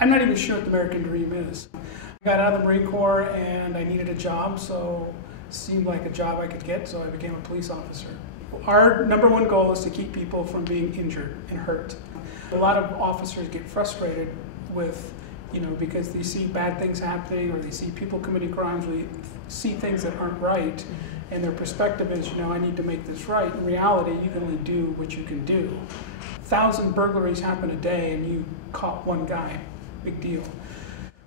I'm not even sure what the American dream is. I got out of the Marine Corps and I needed a job, so it seemed like a job I could get, so I became a police officer. Our number one goal is to keep people from being injured and hurt. A lot of officers get frustrated with, because they see bad things happening or they see people committing crimes, or they see things that aren't right, and their perspective is, I need to make this right. In reality, you can only do what you can do. 1,000 burglaries happen a day and you caught one guy. Big deal.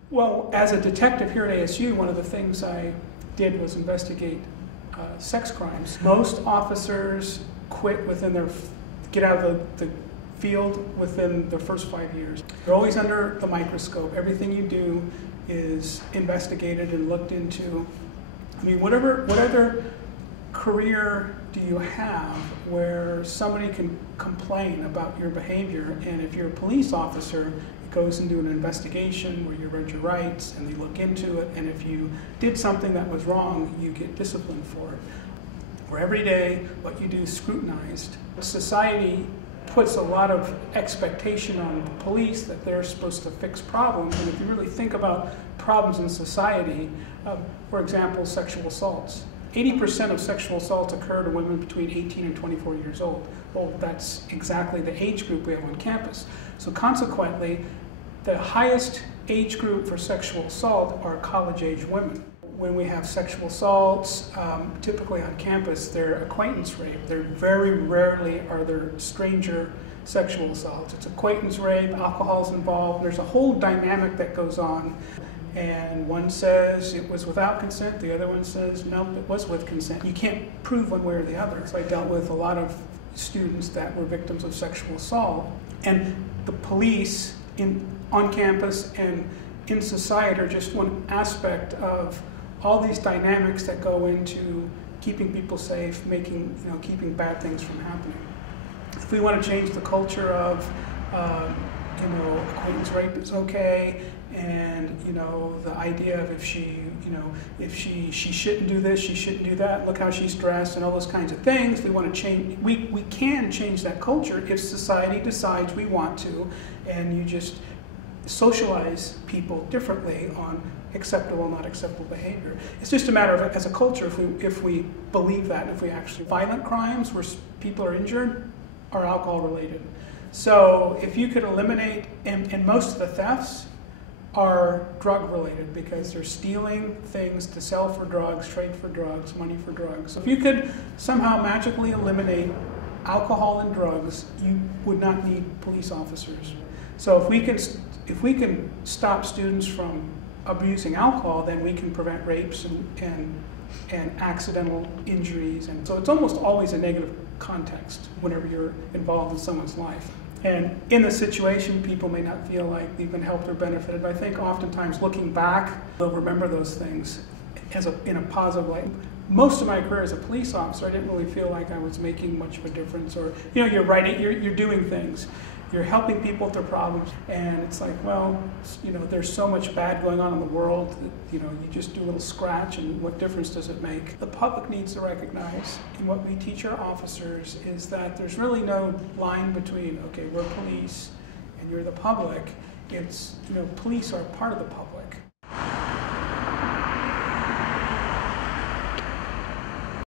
Well, as a detective here at ASU, one of the things I did was investigate sex crimes. Most officers get out of the field within the first 5 years. You're always under the microscope. Everything you do is investigated and looked into. What other career do you have where somebody can complain about your behavior, and if you're a police officer, it goes into an investigation where you read your rights and they look into it, and if you did something that was wrong, you get disciplined for it. Where every day what you do is scrutinized. Society puts a lot of expectation on the police that they're supposed to fix problems, and if you really think about problems in society, for example, sexual assaults. 80% of sexual assaults occur to women between 18 and 24 years old. Well, that's exactly the age group we have on campus. So consequently, the highest age group for sexual assault are college-age women. When we have sexual assaults, typically on campus, they're acquaintance rape. They're very rarely are there stranger sexual assaults. It's acquaintance rape, alcohol's involved. There's a whole dynamic that goes on. And one says it was without consent, the other one says, no, it was with consent. You can't prove one way or the other. So I dealt with a lot of students that were victims of sexual assault. And the police on campus and in society are just one aspect of all these dynamics that go into keeping people safe, keeping bad things from happening. If we want to change the culture of, acquaintance rape is okay, and the idea of if she shouldn't do this, she shouldn't do that, look how she's dressed, and all those kinds of things. We want to change. We can change that culture if society decides we want to, and you just socialize people differently on acceptable, not acceptable behavior. It's just a matter of, as a culture, if we believe that, if we actually violent crimes where people are injured are alcohol related. So if you could eliminate, and most of the thefts are drug related because they're stealing things to sell for drugs, trade for drugs, money for drugs. So if you could somehow magically eliminate alcohol and drugs, you would not need police officers. So if we can stop students from abusing alcohol, then we can prevent rapes and accidental injuries. And so it's almost always a negative context whenever you're involved in someone's life. And in the situation, people may not feel like they've been helped or benefited, but I think oftentimes looking back, they'll remember those things in a positive light. Most of my career as a police officer, I didn't really feel like I was making much of a difference, or you're writing, you're doing things. You're helping people with their problems, and it's like, well, there's so much bad going on in the world that, you just do a little scratch, and what difference does it make? The public needs to recognize, and what we teach our officers is that there's really no line between, okay, we're police and you're the public. It's, police are part of the public.